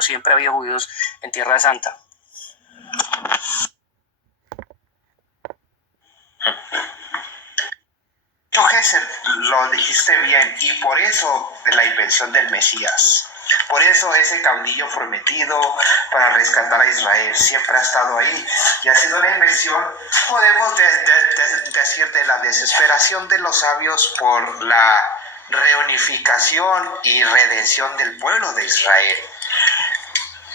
siempre ha habido judíos en Tierra Santa. Gesser, lo dijiste bien, y por eso de la invención del Mesías. Por eso ese caudillo prometido para rescatar a Israel siempre ha estado ahí y ha sido una invención, podemos decir, de la desesperación de los sabios por la reunificación y redención del pueblo de Israel.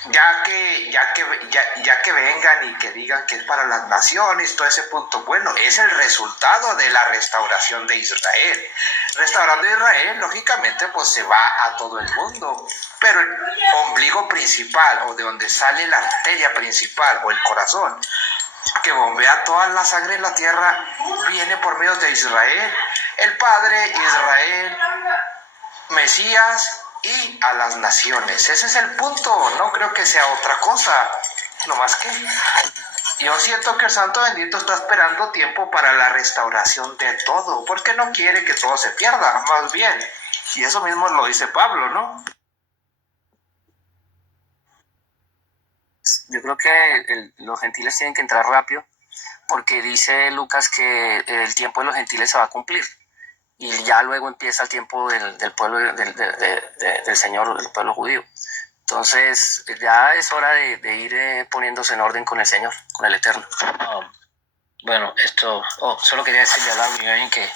Ya que vengan y que digan que es para las naciones, todo ese punto, bueno, es el resultado de la restauración de Israel. Restaurando Israel, lógicamente, pues se va a todo el mundo, pero el ombligo principal, o de donde sale la arteria principal, o el corazón, que bombea toda la sangre en la tierra, viene por medio de Israel. El Padre, Israel, Mesías y a las naciones. Ese es el punto, no creo que sea otra cosa, no más que yo siento que el Santo Bendito está esperando tiempo para la restauración de todo, porque no quiere que todo se pierda, más bien, y eso mismo lo dice Pablo, ¿no? Yo creo que los gentiles tienen que entrar rápido, porque dice Lucas que el tiempo de los gentiles se va a cumplir. Y ya luego empieza el tiempo del pueblo del Señor, del pueblo judío. Entonces ya es hora de ir poniéndose en orden con el Señor, con el Eterno. Bueno, solo quería decirle a David que...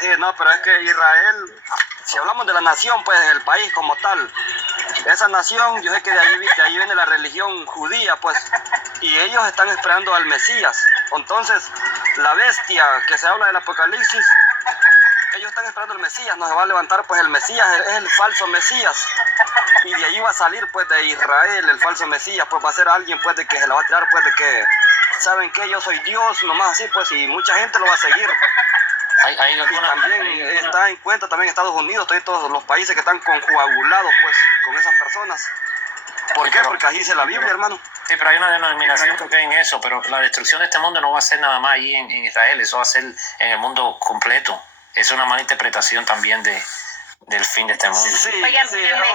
Sí, no, pero es que Israel, si hablamos de la nación, pues el país como tal, esa nación, yo sé que de ahí viene la religión judía, pues, y ellos están esperando al Mesías. Entonces, la bestia que se habla del Apocalipsis, ellos están esperando al Mesías, no se va a levantar, pues el Mesías es el falso Mesías, y de ahí va a salir, pues, de Israel el falso Mesías, pues va a ser alguien, pues, de que se la va a tirar, pues, de que, ¿saben qué? Yo soy Dios, nomás así, pues, y mucha gente lo va a seguir. Y también está en cuenta también Estados Unidos, todos los países que están conjuagulados, pues, con esas personas. ¿Por qué? Porque así dice la Biblia, hermano. Sí, pero hay una denominación que cree en eso, pero la destrucción de este mundo no va a ser nada más ahí en Israel, eso va a ser en el mundo completo. Es una mala interpretación también del fin de este mundo. Sí, es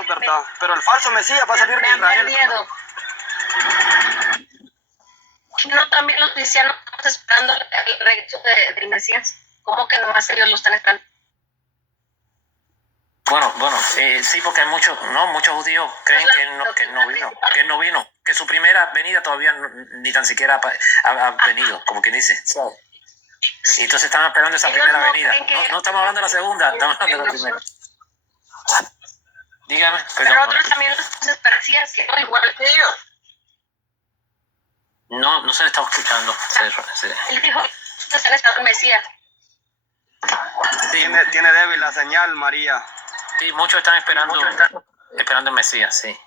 verdad. Pero el falso Mesías va a salir de Israel. No, también los cristianos estamos esperando el regreso del Mesías. ¿Cómo que nomás ellos lo están esperando? Bueno, sí, porque hay muchos judíos creen que él no vino, que su primera venida todavía ni tan siquiera ha venido, como quien dice. Y entonces están esperando esa primera venida. No estamos hablando de la segunda, estamos hablando de la primera. Dígame. Pero otros también los esperan, que no igual que ellos. No se le está escuchando. Él dijo que están esperando el Mesías. Tiene débil la señal, María. Sí, muchos están esperando el Mesías, sí.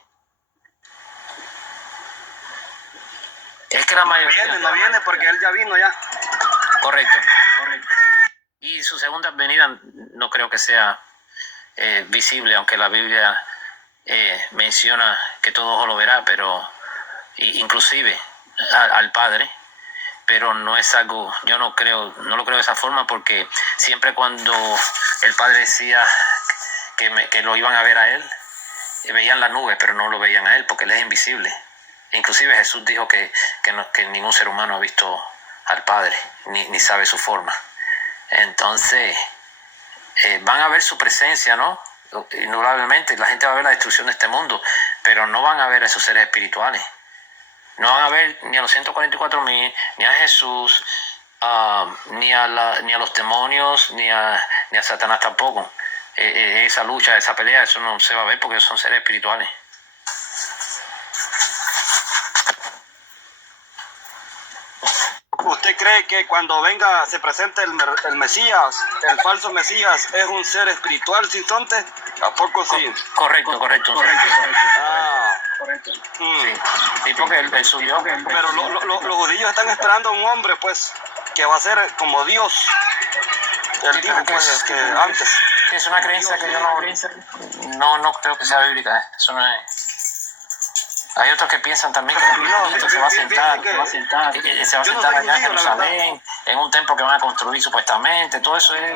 Es que la mayoría... No viene porque él ya vino ya. Correcto. Y su segunda venida no creo que sea visible, aunque la Biblia menciona que todo ojo lo verá, pero inclusive al Padre, pero no es algo, yo no lo creo de esa forma, porque siempre cuando el Padre decía que lo iban a ver a él, veían la nube, pero no lo veían a él, porque él es invisible. Inclusive Jesús dijo que ningún ser humano ha visto al Padre, ni sabe su forma. Entonces, van a ver su presencia, ¿no? Indudablemente, la gente va a ver la destrucción de este mundo, pero no van a ver a esos seres espirituales. No van a ver ni a los 144,000, ni a Jesús, ni a los demonios, ni a Satanás tampoco. Esa lucha, esa pelea, eso no se va a ver porque son seres espirituales. ¿Usted cree que cuando venga, se presente el Mesías, el falso Mesías, es un ser espiritual, Sinsonte? ¿A poco sí? Correcto. Correcto. Sí, porque él subió. Pero los judíos están esperando a un hombre, pues, que va a ser como Dios. Él dijo, pues, que antes. Es una creencia que yo no creo que sea bíblica. Eso no es... Hay otros que piensan también que Cristo se va a sentar allá en Jerusalén, en un templo que van a construir supuestamente. Todo eso es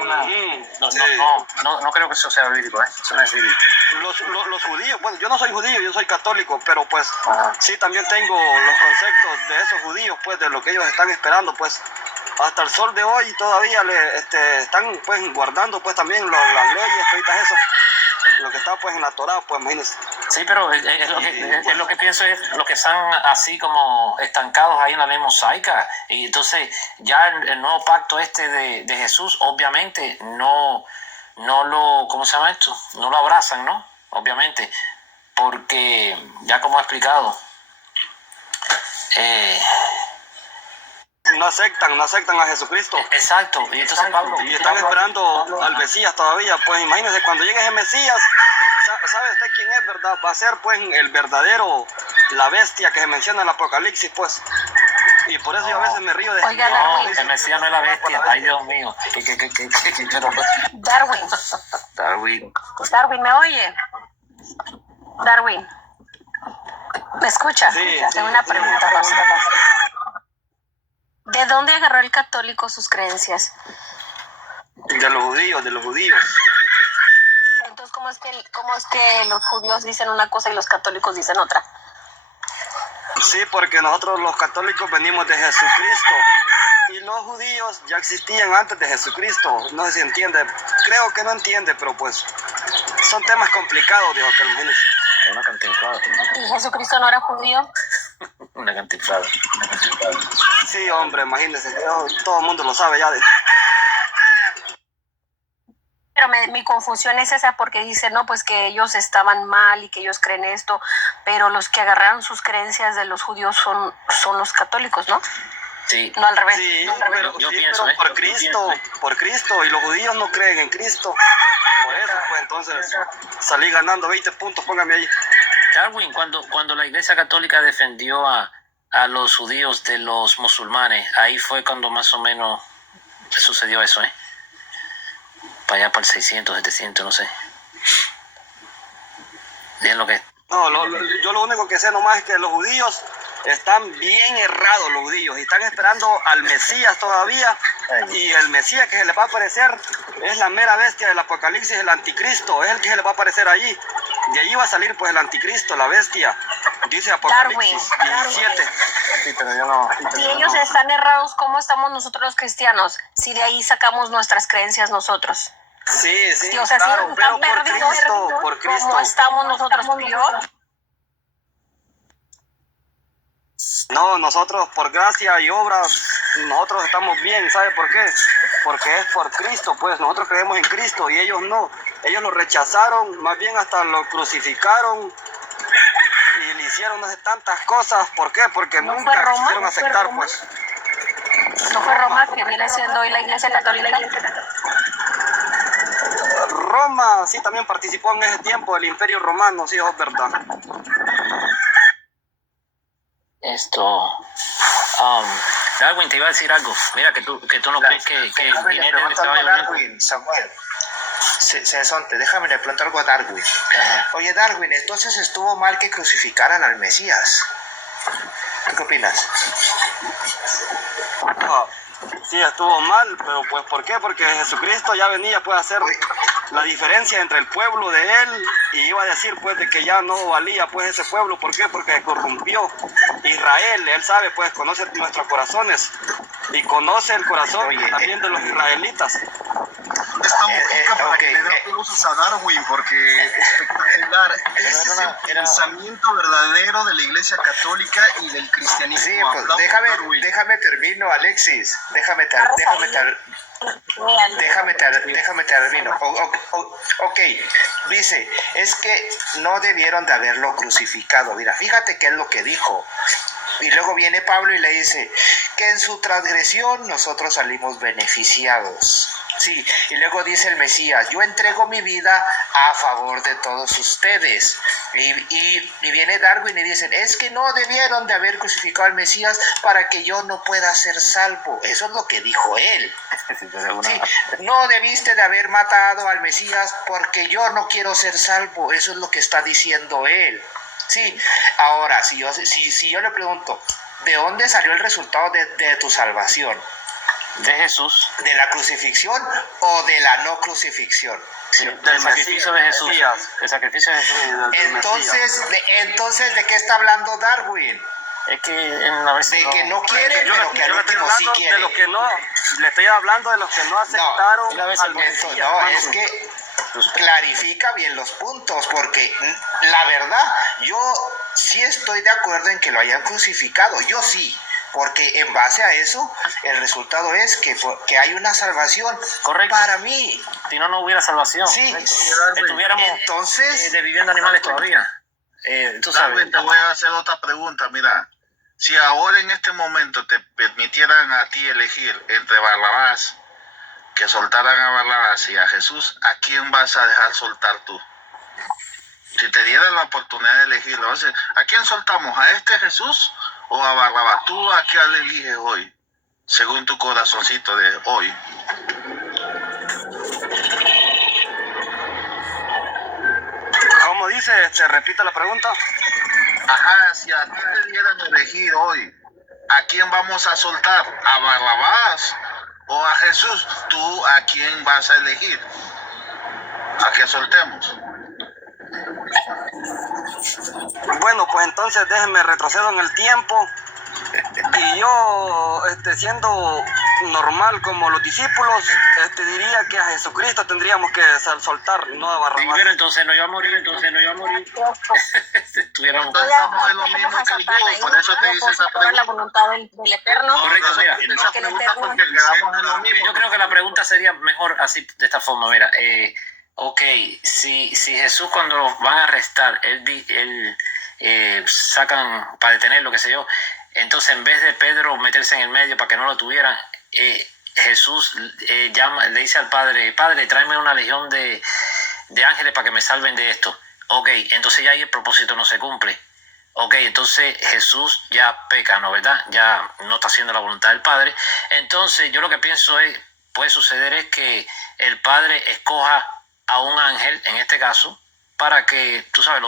no creo que eso sea bíblico, ¿eh? Eso no es bíblico. los judíos, bueno, yo no soy judío, yo soy católico, pero pues sí también tengo los conceptos de esos judíos, pues de lo que ellos están esperando, pues hasta el sol de hoy todavía están pues guardando pues también las leyes, todas eso, lo que está pues en la Torá, pues imagínense. Sí, pero es lo que pienso es lo que están así como estancados ahí en la ley mosaica. Y entonces ya el nuevo pacto de Jesús obviamente no lo, ¿cómo se llama esto? No lo abrazan, ¿no? Obviamente, porque ya como he explicado, no aceptan a Jesucristo. Exacto, y entonces Pablo... Y están esperando al Mesías todavía, pues imagínense cuando llegue ese Mesías, ¿sabe usted quién es, verdad? Va a ser pues el verdadero, la bestia que se menciona en el Apocalipsis, pues. Y por eso yo a veces me río de... Oiga, No, el Mesías no es la bestia, ay Dios mío. Darwin, ¿me oye? Darwin, ¿me escucha? Sí, Tengo una pregunta, pastor. ¿De dónde agarró el católico sus creencias? De los judíos. Entonces, ¿cómo es que los judíos dicen una cosa y los católicos dicen otra? Sí, porque nosotros los católicos venimos de Jesucristo y los judíos ya existían antes de Jesucristo. No sé si entiende, creo que no entiende, pero pues son temas complicados, dijo que imagínense. Una cantinflada. ¿Y Jesucristo no era judío? Una cantinflada. Sí, hombre, imagínense, todo el mundo lo sabe ya. Pero mi confusión es esa porque dice, no, pues que ellos estaban mal y que ellos creen esto, pero los que agarraron sus creencias de los judíos son los católicos, ¿no? Sí. No al revés. Sí, no al revés. pero, Yo sí, pienso, pero por Cristo, y los judíos no creen en Cristo. Por eso, pues entonces salí ganando 20 puntos, póngame ahí. Darwin, cuando la Iglesia Católica defendió a los judíos de los musulmanes, ahí fue cuando más o menos sucedió eso, ¿eh? Para allá, para el 600, 700, no sé. Bien lo que... No, yo lo único que sé nomás es que los judíos están bien errados, los judíos, y están esperando al Mesías todavía, y el Mesías que se les va a aparecer es la mera bestia del Apocalipsis, el anticristo, es el que se les va a aparecer allí. De allí va a salir pues el anticristo, la bestia, dice Apocalipsis 17. Sí, pero yo no... Si ellos están errados, ¿cómo estamos nosotros los cristianos? Si de ahí sacamos nuestras creencias nosotros. Sí, Sí, o sea, claro, si pero están perdidos, por Cristo. ¿cómo estamos nosotros peor? No, nosotros por gracia y obras, nosotros estamos bien, ¿sabe por qué? Porque es por Cristo, pues nosotros creemos en Cristo y ellos no. Ellos lo rechazaron, más bien hasta lo crucificaron y le hicieron tantas cosas. ¿Por qué? Porque ¿No nunca fue Roma? quisieron ¿No fue aceptar, Roma? pues. ¿No fue Roma que viene siendo hoy la Iglesia Católica? Roma sí también participó en ese tiempo, el Imperio Romano, sí, es verdad. Darwin, te iba a decir algo. Mira, que tú no crees que el dinero estaba Darwin, Samuel. Déjame le preguntar algo a Darwin. Oye, Darwin, entonces estuvo mal que crucificaran al Mesías. ¿Tú qué opinas? Sí, estuvo mal, pero pues ¿por qué? Porque Jesucristo ya venía pues a hacer la diferencia entre el pueblo de él y iba a decir pues de que ya no valía pues ese pueblo. ¿Por qué? Porque corrompió Israel. Él sabe pues, conoce nuestros corazones y conoce el corazón también de los israelitas. Esta mujica para que le dé aplausos a Darwin, porque espectacular. Ese es el pensamiento verdadero de la Iglesia Católica y del cristianismo. Sí, pues déjame termino, Alexis. Déjame termino. Ok, dice, es que no debieron de haberlo crucificado. Mira, fíjate qué es lo que dijo. Y luego viene Pablo y le dice que en su transgresión nosotros salimos beneficiados. Sí, y luego dice el Mesías, yo entrego mi vida a favor de todos ustedes. Y viene Darwin y dicen, es que no debieron de haber crucificado al Mesías para que yo no pueda ser salvo. Eso es lo que dijo él. Sí, no debiste de haber matado al Mesías porque yo no quiero ser salvo. Eso es lo que está diciendo él. Sí, ahora, si yo le pregunto, ¿de dónde salió el resultado de tu salvación? de Jesús. ¿De la crucifixión o de la no crucifixión? del sacrificio de Jesús. El sacrificio de Jesús. Entonces, ¿de qué está hablando Darwin? Es que en la versión... De que no quiere, pero que al último sí quiere. De los que no, le estoy hablando de los que no aceptaron al Mesías. No, es que clarifica bien los puntos, porque la verdad, yo sí estoy de acuerdo en que lo hayan crucificado, yo sí, porque en base a eso, el resultado es que hay una salvación. Correcto. Para mí. Si no, no hubiera salvación. Sí. Estuviéramos Entonces, viviendo animales todavía. Tú sabes. Darwin, te voy a hacer otra pregunta. Mira, si ahora en este momento te permitieran a ti elegir entre Barrabás, que soltaran a Barrabás y a Jesús, ¿a quién vas a dejar soltar tú? Si te dieran la oportunidad de elegirlo, ¿a quién soltamos? ¿A este Jesús o a Barrabás? ¿Tú a quién eliges hoy? Según tu corazoncito de hoy. ¿Cómo dice? Repita la pregunta. Ajá, si a ti te dieran elegir hoy, ¿a quién vamos a soltar? ¿A Barrabás o a Jesús? ¿Tú a quién vas a elegir? ¿A qué soltemos? Bueno, pues entonces déjenme retrocedo en el tiempo y yo, siendo normal como los discípulos, diría que a Jesucristo tendríamos que soltar, no a Barrabás. Sí, pero entonces no iba a morir, Estuviéramos... Entonces estamos en lo mismo que el Dios, por eso te hice esa pregunta. La voluntad del Eterno. Correcto, mira. Esa pregunta porque quedamos en lo mismo. Yo creo que la pregunta sería mejor así, de esta forma, mira, ok, si Jesús cuando lo van a arrestar, él sacan para detenerlo, qué sé yo, entonces en vez de Pedro meterse en el medio para que no lo tuvieran, Jesús le dice al Padre, Padre, tráeme una legión de ángeles para que me salven de esto. Ok, entonces ya ahí el propósito no se cumple. Ok, entonces Jesús ya peca, ¿no? ¿Verdad? Ya no está haciendo la voluntad del Padre. Entonces yo lo que pienso puede suceder es que el Padre escoja a un ángel, en este caso, para que, tú sabes,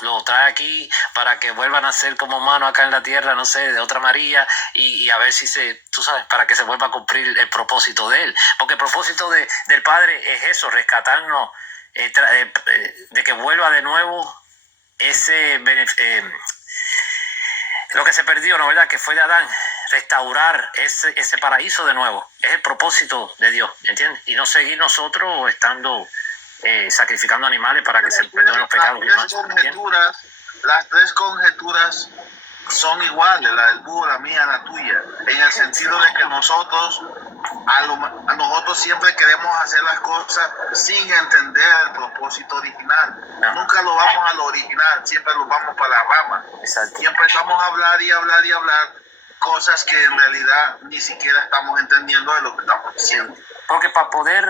lo trae aquí, para que vuelvan a ser como humano acá en la tierra, no sé, de otra María, y a ver si tú sabes, para que se vuelva a cumplir el propósito de él. Porque el propósito del Padre es eso, rescatarnos, de que vuelva de nuevo lo que se perdió, ¿no? ¿Verdad? Que fue de Adán, restaurar ese paraíso de nuevo. Es el propósito de Dios, ¿entiendes? Y no seguir nosotros estando sacrificando animales para que se perdonen los pecados. Las tres conjeturas son iguales, la del búho, la mía, la tuya, en el sentido de que nosotros siempre queremos hacer las cosas sin entender el propósito original. Nunca lo vamos a lo original, siempre lo vamos para la rama. Exacto. Y empezamos a hablar y hablar y hablar cosas que en realidad ni siquiera estamos entendiendo de lo que estamos diciendo. Sí. Porque para poder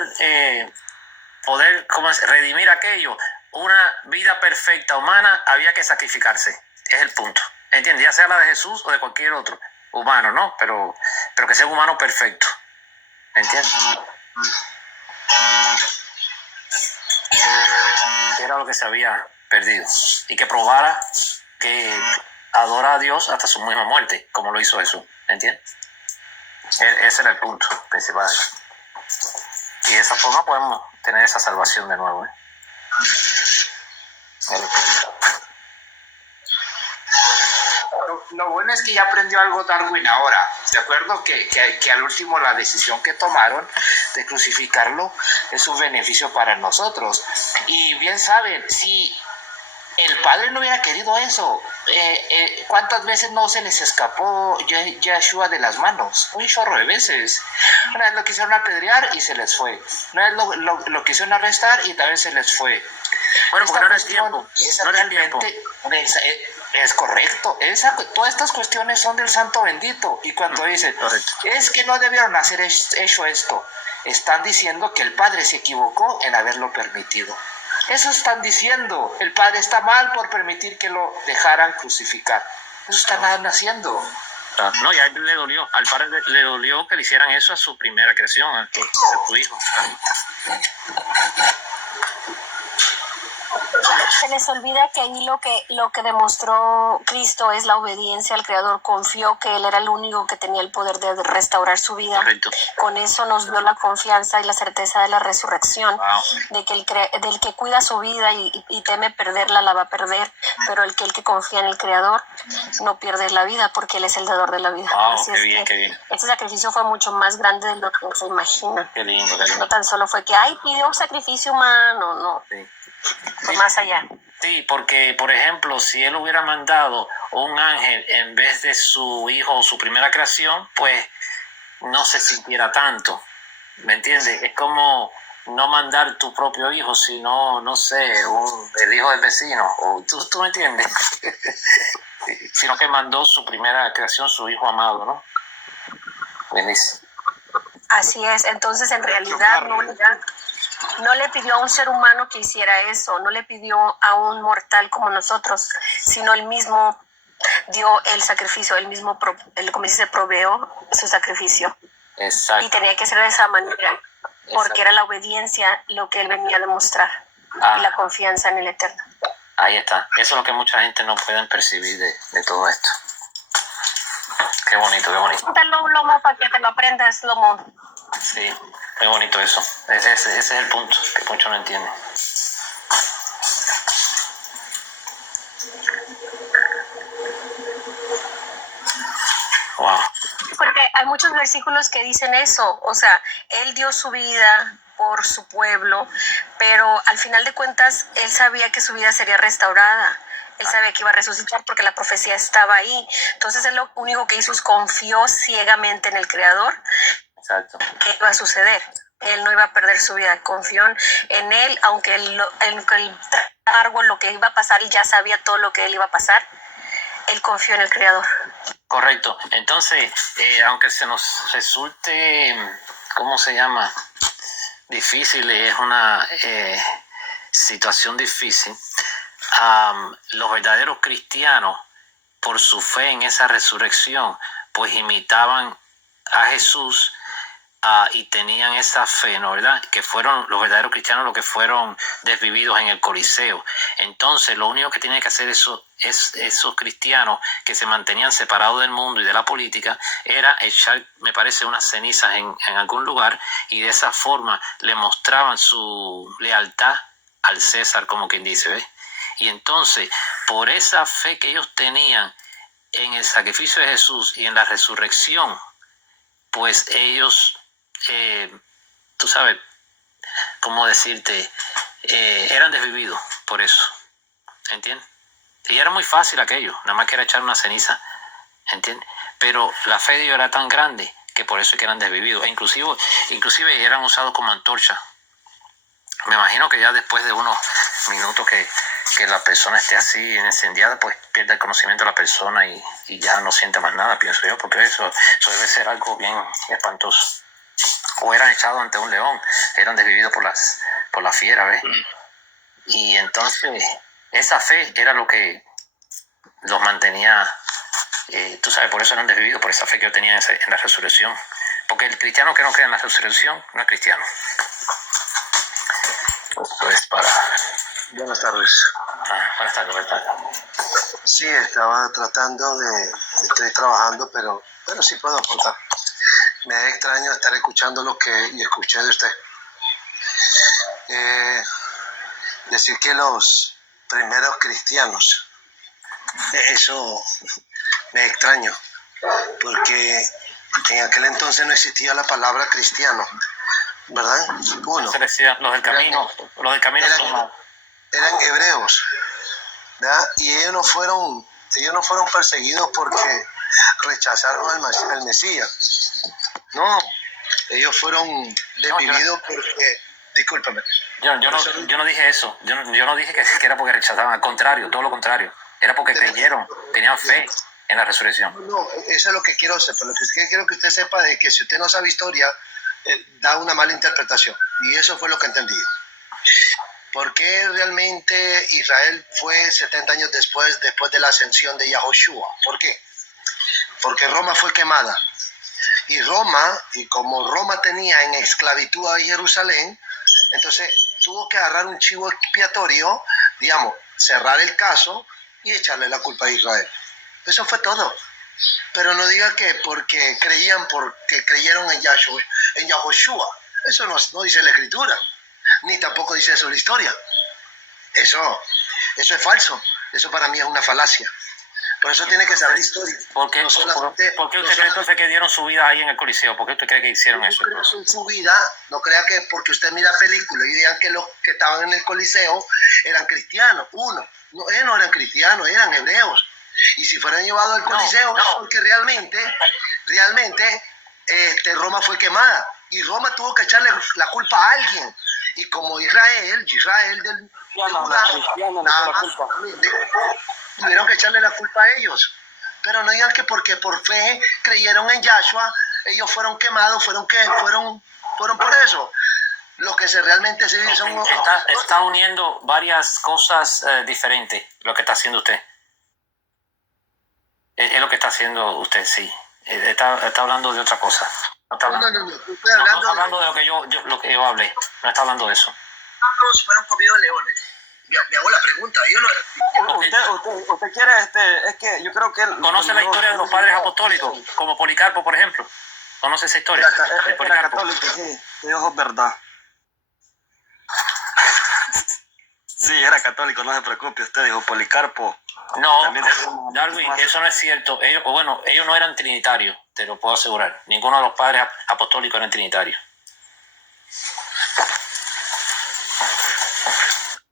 redimir aquello, una vida perfecta humana, había que sacrificarse. Es el punto. ¿Entiendes? Ya sea la de Jesús o de cualquier otro humano, ¿no? Pero que sea un humano perfecto. ¿Entiendes? Era lo que se había perdido. Y que probara que adora a Dios hasta su misma muerte, como lo hizo Jesús. ¿Entiendes? Ese era el punto principal. Y de esa forma podemos tener esa salvación de nuevo. Lo bueno es que ya aprendió algo Darwin ahora. De acuerdo que al último la decisión que tomaron de crucificarlo es un beneficio para nosotros. Y bien saben, si el Padre no hubiera querido eso, ¿cuántas veces no se les escapó Yeshua de las manos? Un chorro de veces. Una vez lo quisieron apedrear y se les fue. Una vez lo quisieron arrestar y también se les fue. Bueno, porque no era el tiempo. No era el tiempo. Es correcto. Todas estas cuestiones son del Santo Bendito. Y cuando dicen, es que no debieron hacer hecho esto, están diciendo que el Padre se equivocó en haberlo permitido. Eso están diciendo. El Padre está mal por permitir que lo dejaran crucificar. Eso están haciendo. No, ya le dolió. Al Padre le dolió que le hicieran eso a su primera creación, a su hijo. Se les olvida que ahí lo que demostró Cristo es la obediencia al Creador. Confió que Él era el único que tenía el poder de restaurar su vida. Correcto. Con eso nos dio la confianza y la certeza de la resurrección, Wow. de que del que cuida su vida y teme perderla, la va a perder, pero el que confía en el Creador no pierde la vida porque Él es el dador de la vida. Wow, Así qué es bien, que qué bien. este sacrificio fue mucho más grande de lo que se imagina. Qué lindo, qué lindo. No tan solo fue que, ay, pidió un sacrificio humano, no, Sí. fue más allá. Sí, porque, por ejemplo, si él hubiera mandado un ángel en vez de su hijo o su primera creación, pues no se sintiera tanto, ¿me entiendes? Es como no mandar tu propio hijo, sino, no sé, el hijo del vecino, o tú me entiendes, sino que mandó su primera creación, su hijo amado, ¿no? Bendice. Así es, entonces en realidad no le pidió a un ser humano que hiciera eso, no le pidió a un mortal como nosotros, sino él mismo dio el sacrificio, él mismo, como dice, proveó su sacrificio. Exacto. Y tenía que ser de esa manera, porque era la obediencia lo que él venía a demostrar y la confianza en el Eterno. Ahí está. Eso es lo que mucha gente no puede percibir de todo esto. Qué bonito, qué bonito. Cuéntalo, Lomo, para que te lo aprendas, Lomo. Sí, qué bonito eso. Ese es el punto que muchos no entienden. Wow. Porque hay muchos versículos que dicen eso, o sea, él dio su vida por su pueblo, pero al final de cuentas él sabía que su vida sería restaurada. Él sabía que iba a resucitar porque la profecía estaba ahí. Entonces él lo único que hizo es confió ciegamente en el Creador. Exacto. Que iba a suceder. Él no iba a perder su vida. Confió en él, aunque el árbol, lo que iba a pasar, y ya sabía todo lo que él iba a pasar. Él confió en el Creador. Correcto. Entonces, aunque se nos resulte, ¿cómo se llama? Difícil, es una situación difícil. Los verdaderos cristianos, por su fe en esa resurrección, pues imitaban a Jesús y tenían esa fe, ¿no? ¿Verdad? Que fueron los verdaderos cristianos los que fueron desvividos en el Coliseo. Entonces, lo único que tienen que hacer esos cristianos que se mantenían separados del mundo y de la política era echar, me parece, unas cenizas en algún lugar, y de esa forma le mostraban su lealtad al César, como quien dice, ¿ves? Y entonces, por esa fe que ellos tenían en el sacrificio de Jesús y en la resurrección, pues ellos, tú sabes, ¿cómo decirte? Eran desvividos por eso, ¿entiendes? Y era muy fácil aquello, nada más que era echar una ceniza, ¿entiendes? Pero la fe de ellos era tan grande que por eso es que eran desvividos. E inclusive eran usados como antorcha. Me imagino que ya después de unos minutos que la persona esté así incendiada, pues pierde el conocimiento de la persona y ya no siente más nada, pienso yo, porque eso debe ser algo bien espantoso. O eran echados ante un león, eran desvividos por la fiera, ¿ves? Y entonces esa fe era lo que los mantenía, tú sabes, por eso eran desvividos, por esa fe que yo tenía en la resurrección. Porque el cristiano que no cree en la resurrección no es cristiano. Eso es para... Buenas tardes. Buenas tardes. Sí, estaba estoy trabajando, pero sí puedo aportar. Me es extraño estar escuchando lo que escuché de usted. Decir que los primeros cristianos, eso me es extraño, porque en aquel entonces no existía la palabra cristiano, ¿verdad? Uno. Se decía, los del camino eran hebreos, ¿verdad? Y ellos no fueron perseguidos porque rechazaron al Mesías. No, ellos fueron desvividos porque, discúlpame. Yo no dije eso. Yo no dije que era porque rechazaban. Al contrario, todo lo contrario. Era porque creyeron, tenían fe en la resurrección. No, eso es lo que quiero hacer. Pero lo que quiero que usted sepa es que si usted no sabe historia, da una mala interpretación. Y eso fue lo que entendí. ¿Por qué realmente Israel fue 70 años después de la ascensión de Yahoshua? ¿Por qué? Porque Roma fue quemada. Y como Roma tenía en esclavitud a Jerusalén, entonces tuvo que agarrar un chivo expiatorio digamos, cerrar el caso y echarle la culpa a Israel. Eso fue todo. Pero no diga que porque creyeron en Yahoshua. Eso no dice la Escritura, ni tampoco dice eso la historia. Eso es falso. Eso para mí es una falacia. Por eso tiene que saber historia. ¿Por qué? No solamente, ¿Por qué usted cree entonces que dieron su vida ahí en el Coliseo? ¿Por qué usted cree que hicieron eso? Su vida, no crea que porque usted mira películas y digan que los que estaban en el Coliseo eran cristianos. Ellos no eran cristianos, eran hebreos. Y si fueran llevados al Coliseo, es porque realmente Roma fue quemada. Y Roma tuvo que echarle la culpa a alguien. Y como Israel del Judá, tuvieron que echarle la culpa a ellos. Pero no digan que porque por fe creyeron en Yahshua, ellos fueron quemados, fueron por eso. Lo que realmente se dice son... Está uniendo varias cosas diferentes, lo que está haciendo usted. Es lo que está haciendo usted, sí. Está hablando de otra cosa. No está hablando de lo que yo hablé. No está hablando de eso. Fueron comidos leones. Me hago la pregunta, yo no era... Usted quiere, es que yo creo que... ¿Conoce la historia de los padres apostólicos? Como Policarpo, por ejemplo. ¿Conoce esa historia? Era católico, sí. Eso es verdad. Sí, era católico, no se preocupe. Usted dijo Policarpo. No, Darwin, eso no es cierto. Ellos no eran trinitarios, te lo puedo asegurar. Ninguno de los padres apostólicos eran trinitarios.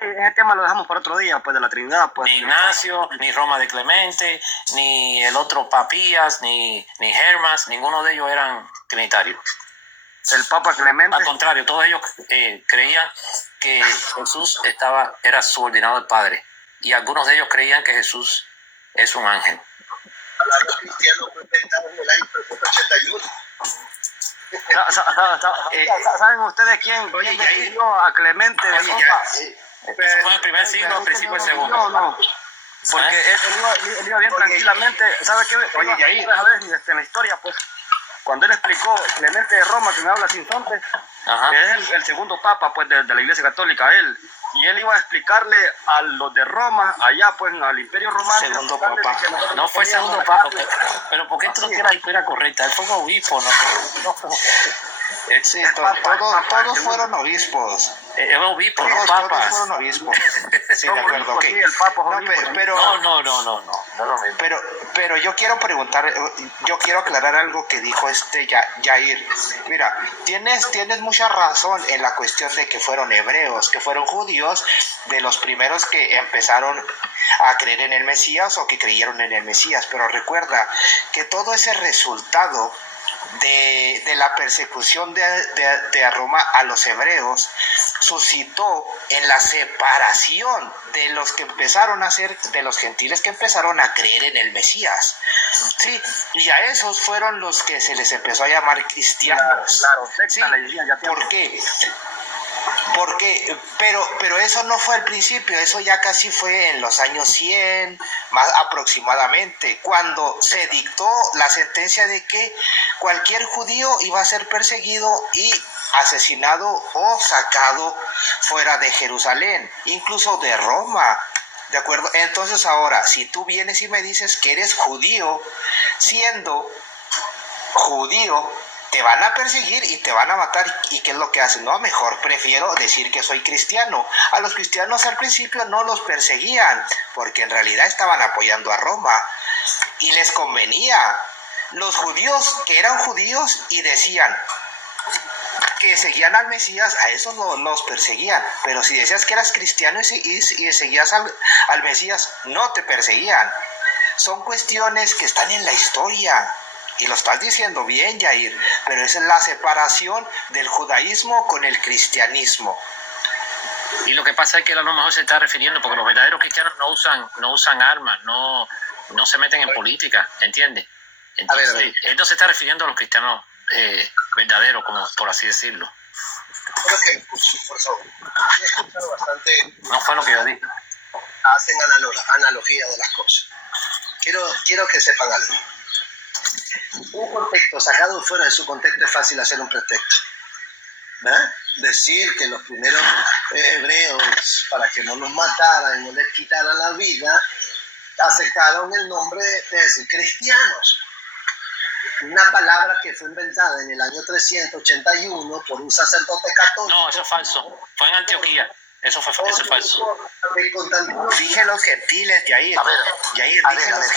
Ese tema lo dejamos para otro día, pues de la Trinidad. Pues. Ni Ignacio, ni Roma de Clemente, ni el otro Papías, ni Hermas, ninguno de ellos eran trinitarios. El Papa Clemente. Al contrario, todos ellos creían que Jesús era subordinado al Padre. Y algunos de ellos creían que Jesús es un ángel. Hablando cristiano fue inventado en el año 381. ¿Saben ustedes quién definió a Clemente de Roma? Eso fue en el primer siglo, al principio del segundo. No. Porque él iba bien tranquilamente. ¿Sabe qué? A ver, en la historia, pues, cuando él explicó Clemente de Roma, que me habla sin sonte, es el segundo papa, pues, de la Iglesia Católica, y él iba a explicarle a los de Roma, allá, pues, al Imperio Romano. Segundo papa. No fue segundo papa. Pero ¿por qué tú no tienes la historia correcta? Él fue un obispo, no. Sí, todos fueron obispos. Obispos, no papas. Todos fueron obispos. Sí, de acuerdo, ok. Sí, el papa No, pero, no, no lo mismo. pero yo quiero preguntar, yo quiero aclarar algo que dijo Yair. Mira, tienes mucha razón en la cuestión de que fueron hebreos, que fueron judíos, de los primeros que empezaron a creer en el Mesías o que creyeron en el Mesías. Pero recuerda que todo ese resultado de la persecución de Roma a los hebreos suscitó en la separación de los que empezaron a ser, de los gentiles que empezaron a creer en el Mesías. Sí, y a esos fueron los que se les empezó a llamar cristianos. Claro, ¿sí? ¿Por qué? Pero eso no fue al principio, eso ya casi fue en los años 100, más aproximadamente, cuando se dictó la sentencia de que cualquier judío iba a ser perseguido y asesinado o sacado fuera de Jerusalén, incluso de Roma. ¿De acuerdo? Entonces ahora, si tú vienes y me dices que eres judío, siendo judío, te van a perseguir y te van a matar. ¿Y qué es lo que hacen? No, mejor prefiero decir que soy cristiano. A los cristianos al principio no los perseguían, porque en realidad estaban apoyando a Roma y les convenía. Los judíos que eran judíos y decían que seguían al Mesías, a esos los perseguían. Pero si decías que eras cristiano y seguías al Mesías, no te perseguían. Son cuestiones que están en la historia. Y lo estás diciendo bien, Yair, pero esa es la separación del judaísmo con el cristianismo. Y lo que pasa es que él a lo mejor se está refiriendo, porque los verdaderos cristianos no usan armas, no se meten en política, ¿entiendes? Entonces, a ver. Él no se está refiriendo a los cristianos verdaderos, como por así decirlo. Creo que, por favor, he escuchado bastante. No fue lo que yo dije. Hacen analogía de las cosas. Quiero que sepan algo. Un contexto sacado fuera de su contexto es fácil hacer un pretexto. ¿verdad? Decir que los primeros hebreos, para que no los mataran y no les quitaran la vida, aceptaron el nombre de decir cristianos. Una palabra que fue inventada en el año 381 por un sacerdote católico. No, eso es falso. Fue en Antioquía. Eso es falso. Dije los gentiles, Yair. Yair, A dije ver, a los ver.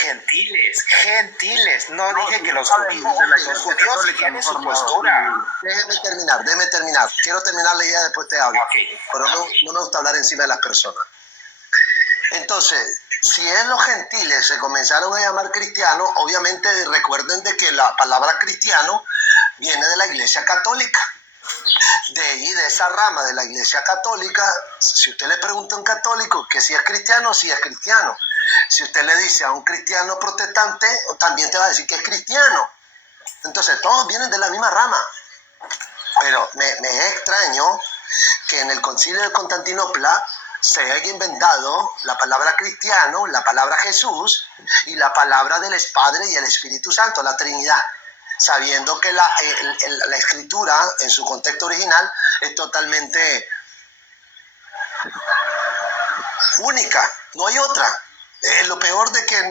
gentiles. No dije que los judíos. Los judíos tienen su postura. Déjeme terminar. Quiero terminar la idea, después te hablo. Ok. Pero no me gusta hablar encima de las personas. Entonces, si es los gentiles se comenzaron a llamar cristianos, obviamente recuerden de que la palabra cristiano viene de la Iglesia Católica. De ahí, de esa rama de la Iglesia Católica, si usted le pregunta a un católico que si es cristiano, sí es cristiano. Si usted le dice a un cristiano protestante, también te va a decir que es cristiano. Entonces, todos vienen de la misma rama. Pero me es extraño que en el Concilio de Constantinopla se haya inventado la palabra cristiano, la palabra Jesús y la palabra del Padre y el Espíritu Santo, la Trinidad, sabiendo que la escritura en su contexto original es totalmente única, no hay otra. Lo peor de que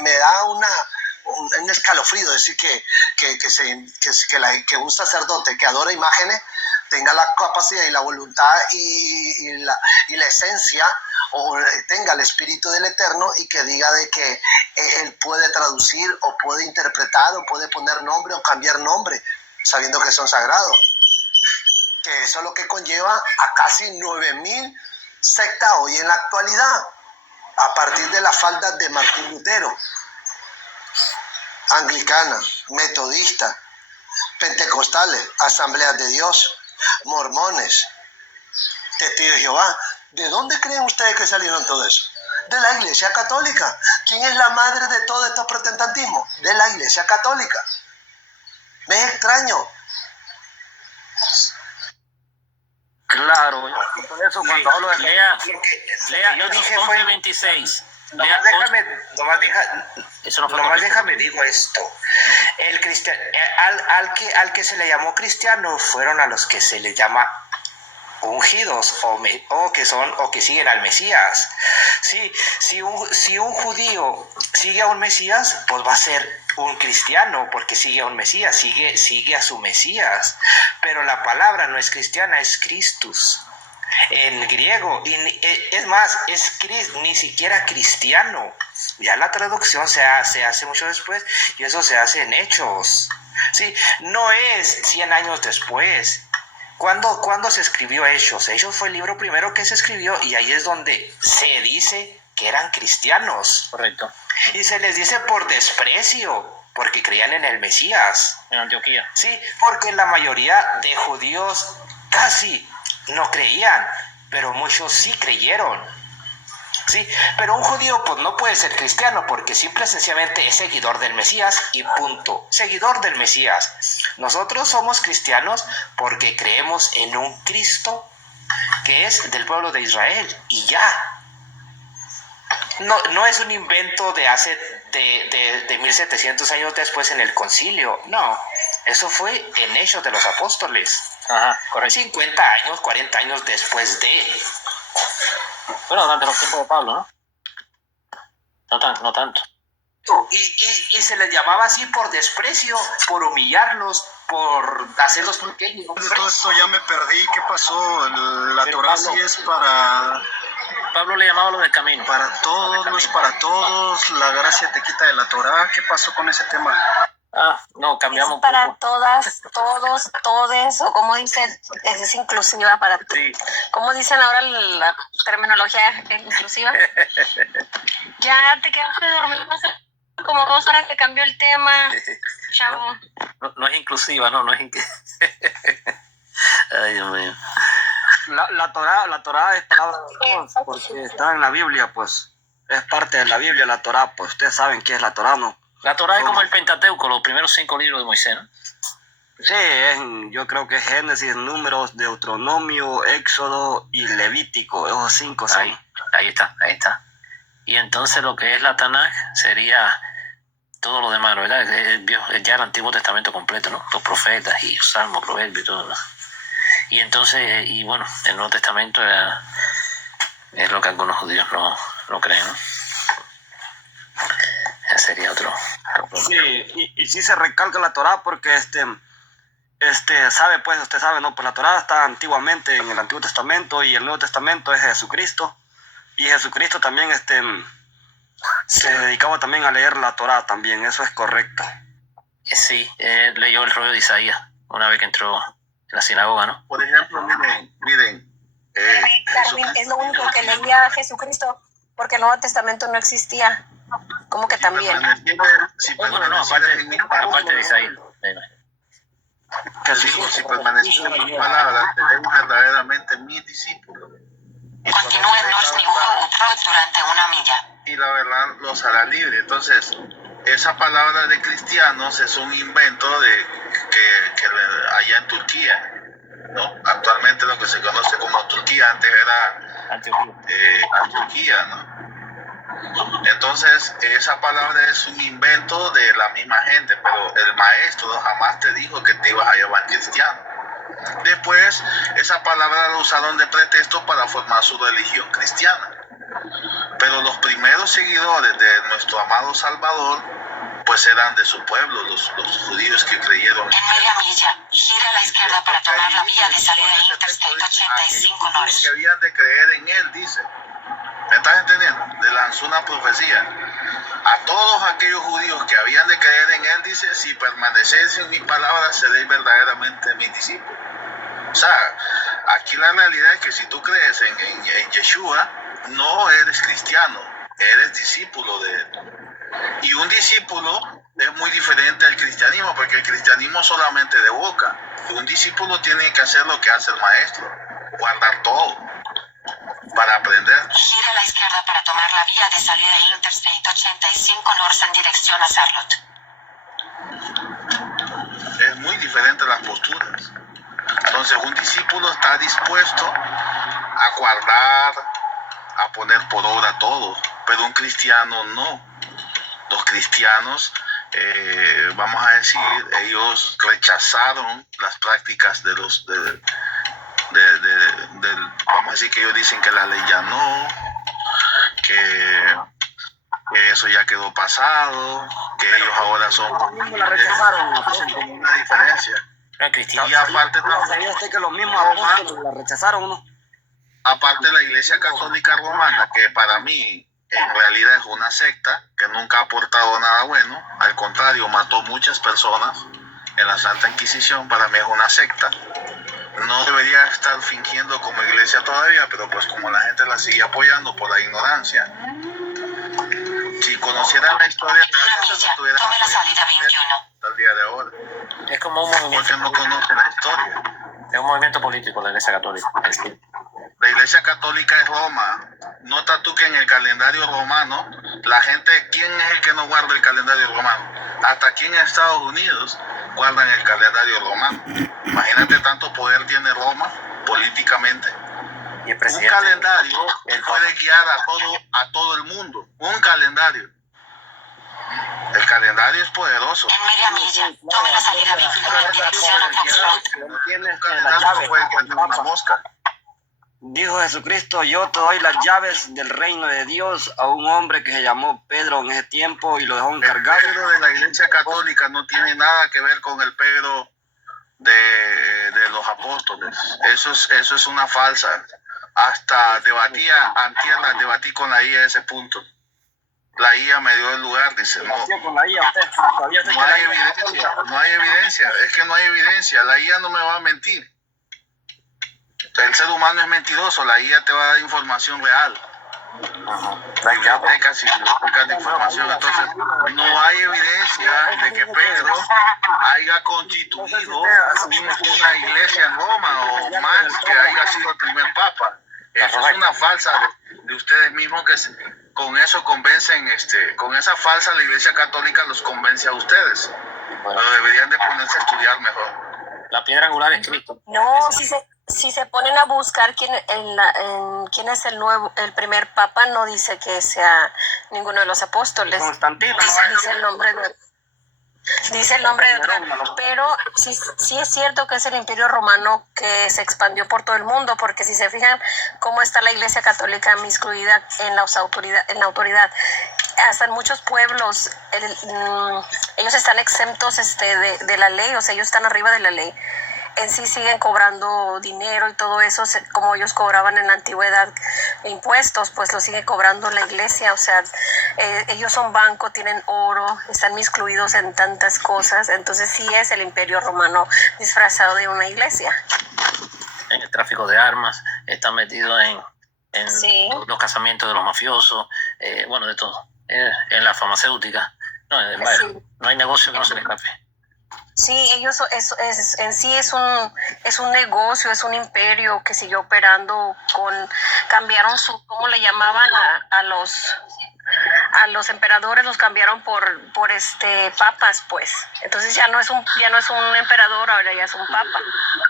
me da un escalofrío decir que un sacerdote que adora imágenes tenga la capacidad y la voluntad y la esencia, o tenga el espíritu del Eterno, y que diga de que él puede traducir o puede interpretar o puede poner nombre o cambiar nombre sabiendo que son sagrados, que eso es lo que conlleva a casi 9.000 sectas hoy en la actualidad, a partir de las faldas de Martín Lutero, anglicana, metodista, pentecostales, asambleas de Dios, mormones, testigos de Jehová. ¿De dónde creen ustedes que salieron todo eso? De la Iglesia Católica. ¿Quién es la madre de todo estos protestantismos? De la Iglesia Católica. Me es extraño. Claro, por eso cuando hablo de... Lea Yo dije fue... 11:26. Nomás déjame digo esto. El al que se le llamó cristiano fueron a los que se les llama ungidos o que siguen al Mesías. Sí, si un judío sigue a un Mesías, pues va a ser un cristiano porque sigue a un Mesías, sigue a su Mesías. Pero la palabra no es cristiana, es Christus en griego, y es más, ni siquiera cristiano. Ya la traducción se hace mucho después, y eso se hace en Hechos. Sí, no es 100 años después. ¿Cuándo se escribió Hechos? Hechos fue el libro primero que se escribió, y ahí es donde se dice que eran cristianos. Correcto. Y se les dice por desprecio, porque creían en el Mesías. En Antioquía. Sí, porque la mayoría de judíos casi no creían, pero muchos sí creyeron. Sí, pero un judío pues no puede ser cristiano porque simple y sencillamente es seguidor del Mesías y punto. Seguidor del Mesías. Nosotros somos cristianos porque creemos en un Cristo que es del pueblo de Israel y ya. No es un invento de hace de 1700 años después en el concilio. No, eso fue en Hechos de los Apóstoles. Ajá, correcto. 50 años, 40 años después de... Bueno, durante los tiempos de Pablo, ¿no? No tanto. Y se les llamaba así por desprecio, por humillarlos, por hacerlos pequeños. De todo esto ya me perdí. ¿Qué pasó? La Pero Torah Pablo- sí es para Pablo le llamaba lo del camino. todos, no es para todos. La gracia te quita de la Torah. ¿Qué pasó con ese tema? No, cambiamos Es para un poco. todas, todos, todes, o como dicen, es inclusiva para todos. Sí. ¿Cómo dicen ahora la terminología inclusiva? Ya te quedaste dormido hace como 2 horas que cambió el tema, chavo. No es inclusiva, no es Ay, Dios mío. La Torah es palabra de Dios porque está en la Biblia, pues. Es parte de la Biblia, la Torah, pues. Ustedes saben qué es la Torah, ¿no? La Torah es como el Pentateuco, los primeros 5 libros de Moisés, ¿no? Sí, yo creo que Génesis, Números, Deuteronomio, Éxodo y Levítico, esos 5 son. Ahí está. Y entonces lo que es la Tanaj sería todo lo demás, ¿verdad? Ya el Antiguo Testamento completo, ¿no? Los profetas y Salmos, Proverbios y todo, ¿no? Y entonces, y bueno, el Nuevo Testamento es lo que algunos judíos no creen, ¿no? Ese sería otro. Sí, y sí se recalca la Torá porque sabe, pues, usted sabe, ¿no? Pues la Torá está antiguamente en el Antiguo Testamento y el Nuevo Testamento es Jesucristo. Y Jesucristo también se dedicaba también a leer la Torá también, eso es correcto. Sí, leyó el rollo de Isaías una vez que entró en la sinagoga, ¿no? Por ejemplo, miren, Darwin es lo único que leía Jesucristo, porque el Nuevo Testamento no existía. ¿Cómo que también? No, aparte de Isaías. Si permaneciera en mi palabra, seréis verdaderamente mi discípulo. Continúennos durante una milla. Y la verdad los hará libre. Entonces, esa palabra de cristianos es un invento que allá en Turquía, ¿no? Actualmente lo que se conoce como Turquía, antes era Antioquía, ¿no? Entonces, esa palabra es un invento de la misma gente, pero el maestro jamás te dijo que te ibas a llamar cristiano. Después, esa palabra la usaron de pretexto para formar su religión cristiana. Pero los primeros seguidores de nuestro amado Salvador, pues eran de su pueblo, los judíos que creyeron. En media milla, gira a la izquierda para tomar la vía de salida Interstate 85 North. Que habían de creer en él, dice. ¿Me estás entendiendo? Le lanzó una profecía. A todos aquellos judíos que habían de creer en él, dice, si permanecéis en mi palabra, seréis verdaderamente mis discípulos. O sea, aquí la realidad es que si tú crees en Yeshua, no eres cristiano, eres discípulo de él. Y un discípulo es muy diferente al cristianismo, porque el cristianismo solamente de boca. Un discípulo tiene que hacer lo que hace el maestro, guardar todo para aprender. Gira a la izquierda para tomar la vía de salida Interstate 85 North en dirección a Charlotte. Es muy diferente las posturas. Entonces un discípulo está dispuesto a guardar, a poner por obra todo, pero un cristiano no. Los cristianos, vamos a decir, ellos rechazaron las prácticas vamos a decir que ellos dicen que la ley ya no, que eso ya quedó pasado, que ellos ahora son... La rechazaron, una diferencia. Y aparte, ¿sabía usted que los mismos apóstoles la rechazaron, no? Aparte la Iglesia Católica Romana, que para mí en realidad es una secta que nunca ha aportado nada bueno, al contrario, mató muchas personas en la Santa Inquisición, para mí es una secta. No debería estar fingiendo como iglesia todavía, pero pues como la gente la sigue apoyando por la ignorancia. Si conocieran la historia de la gente, no estuvieran tome la salida 21. hasta el día de ahora. Es como un movimiento. Porque no conocen la historia. Es un movimiento político la Iglesia Católica. La Iglesia Católica es Roma. Nota tú que en el calendario romano, la gente, ¿quién es el que no guarda el calendario romano? Hasta aquí en Estados Unidos guardan el calendario romano. Imagínate tanto poder tiene Roma políticamente. Y el Un presidente, calendario puede guiar a todo el mundo. Un calendario. El calendario es poderoso. En media milla, tome la salida 21 en dirección a Foxtrot. No tiene un calendario, no puede guiar una mosca. Dijo Jesucristo, yo te doy las llaves del reino de Dios a un hombre que se llamó Pedro en ese tiempo y lo dejó El encargado. Pedro de la Iglesia Católica no tiene nada que ver con el Pedro de los apóstoles. Eso es una falsa. Hasta debatí con la IA ese punto. La IA me dio el lugar, dice, no hay evidencia, es que no hay evidencia, la IA no me va a mentir. El ser humano es mentiroso, la IA te va a dar información real. Bibliotecas y bibliotecas de información. Entonces, no hay evidencia de que Pedro haya constituido una iglesia en Roma o más que haya sido el primer papa. Eso es una falsa de ustedes mismos que con eso convencen, con esa falsa la Iglesia Católica los convence a ustedes. Pero deberían de ponerse a estudiar mejor. la piedra angular es Cristo. No, si se ponen a buscar quién es el primer papa, no dice que sea ninguno de los apóstoles. Constantino. Dice el nombre de otro. Pero sí es cierto que es el Imperio Romano que se expandió por todo el mundo, porque si se fijan cómo está la Iglesia Católica miscluida en la autoridad, hasta en muchos pueblos ellos están exentos de la ley, o sea, ellos están arriba de la ley. En sí siguen cobrando dinero y todo eso, como ellos cobraban en la antigüedad impuestos, pues lo sigue cobrando la iglesia. O sea, ellos son banco, tienen oro, están miscluidos en tantas cosas. Entonces sí es el Imperio Romano disfrazado de una iglesia. En el tráfico de armas, están metidos en Sí. los casamientos de los mafiosos, bueno, de todo. En la farmacéutica. Sí. No hay negocio que no se le escape. Sí, ellos en sí es un negocio, es un imperio que siguió operando cambiaron ¿cómo le llamaban a los emperadores? Los cambiaron por papas, pues. Entonces ya no es un emperador, ahora ya es un papa.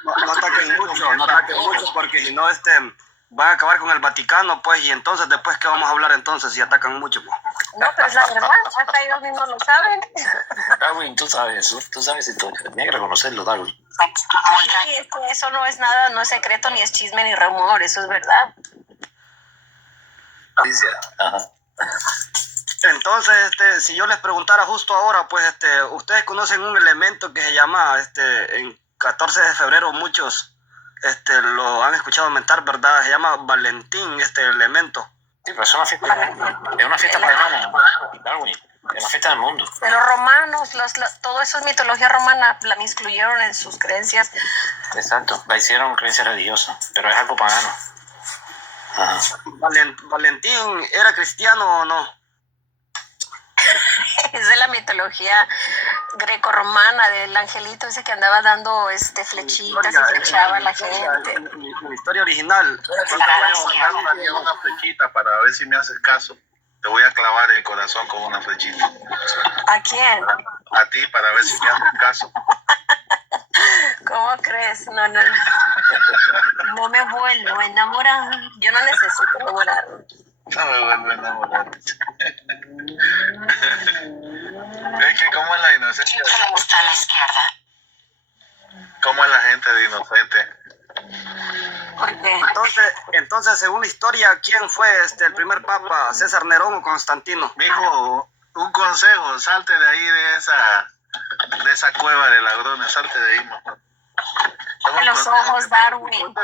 No ataquen mucho, porque si no van a acabar con el Vaticano, pues, y entonces después ¿qué vamos a hablar entonces si atacan mucho, pues? No, pero es la verdad, hasta ellos mismos lo saben. Darwin, tú sabes eso, tú sabes esto, tienes que reconocerlo, Darwin. Sí, eso no es nada, no es secreto, ni es chisme, ni rumor, eso es verdad. Ajá. Entonces, si yo les preguntara justo ahora, pues, ustedes conocen un elemento que se llama, en 14 de febrero muchos, lo han escuchado mentar, ¿verdad? Se llama Valentín, este elemento. Sí, pero es una fiesta pagana, Darwin, es una fiesta del mundo. De los romanos, todo eso es mitología romana, la incluyeron en sus creencias. Exacto, la hicieron creencia religiosa, pero es algo pagano. Ajá. ¿Valentín era cristiano o no? Es de la mitología grecorromana, del angelito ese que andaba dando flechitas y flechaba a la gente. La historia original. Yo te voy a mandar una flechita para ver si me haces caso. Te voy a clavar el corazón con una flechita. ¿A quién? A ti, para ver si me haces caso. ¿Cómo crees? No me vuelvo a enamorar. Yo no necesito enamorarme. No me vuelvo a enamorar. Es que cómo es la inocencia. ¿Quién le gusta a la izquierda? Cómo es la gente de inocente. ¿Por qué? Entonces, según la historia, ¿quién fue el primer papa? ¿César Nerón o Constantino? Mijo, un consejo, salte de ahí de esa cueva de ladrones, salte de ahí, mejor. En los ojos, Darwin.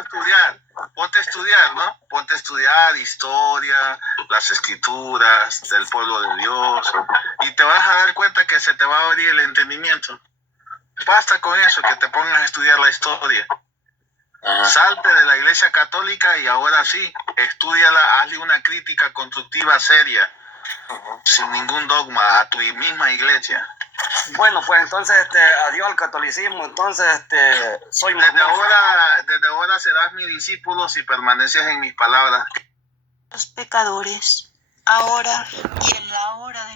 Ponte a estudiar, ¿no? Ponte a estudiar historia, las escrituras del pueblo de Dios, y te vas a dar cuenta que se te va a abrir el entendimiento. Basta con eso, que te pongas a estudiar la historia. Salte de la Iglesia Católica y ahora sí, estúdiala, hazle una crítica constructiva seria, sin ningún dogma, a tu misma iglesia. Bueno, pues entonces, adiós al catolicismo, entonces, soy Desde ahora serás mi discípulo si permaneces en mis palabras. Los pecadores, ahora y en la hora de